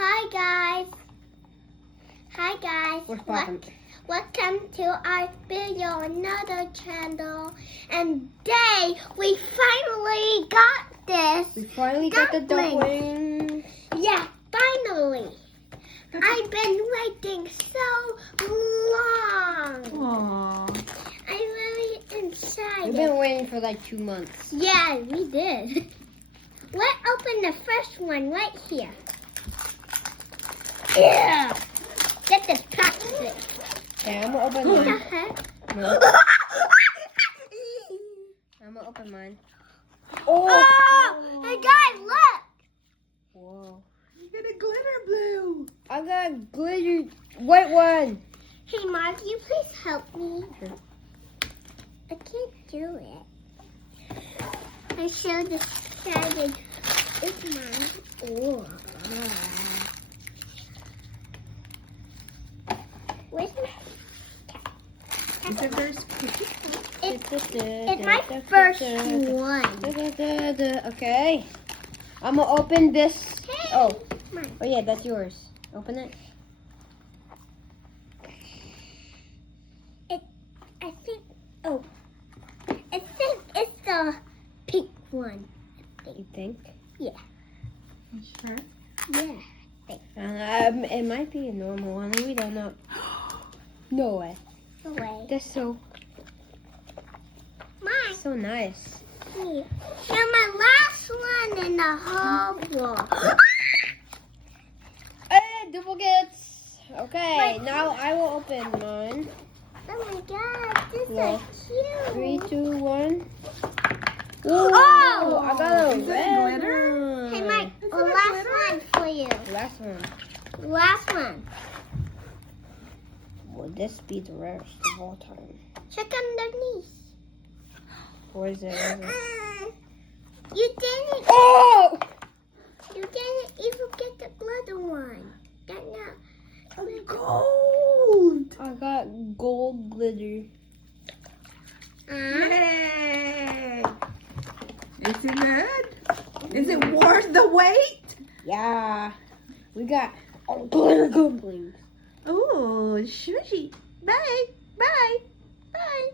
Hi guys. Hi guys. What's poppin'? Welcome to our video, another channel. And today we finally got this. We finally got the dumplings. Yeah, finally. I've been waiting so long. Aww. I'm really excited. We've been waiting for like 2 months. Yeah, we did. Let's open the first one right here. Yeah. Get this plastic. Okay, I'm gonna open mine. No. I'm gonna open mine. Oh, hey guys, look. Whoa. You got a glitter blue. I got a glitter white one. Hey, Mom, can you please help me? Sure. I can't do it. I so excited. It's mine. Oh. Where's my It's a very It's my first one. Okay. I'm gonna open this. Hey, Oh, mine. oh yeah, that's yours. Open it. I think it's the pink one. You think? Yeah. You sure? Yeah. It might be a normal one. We don't know. No way. No way. That's so Mine. nice. Yeah. Now my last one in the whole world. Hey, duplicates. Okay, Wait. now I will open mine. Oh my god, this Well, is cute. 3, 2, 1. Oh! I got a Is that red glitter? one. Hey, Mike, Is the it a last glitter? one for you. Last one. Last one. Will this be the rarest of all time? Check underneath. Where is it? You didn't. Oh! You didn't even get the glitter one. That not. Gold. I got gold glitter. Yay. Is it good? Is it worth the wait? Yeah. We got glitter dumplings. Oh, shushy. Bye. Bye. Bye.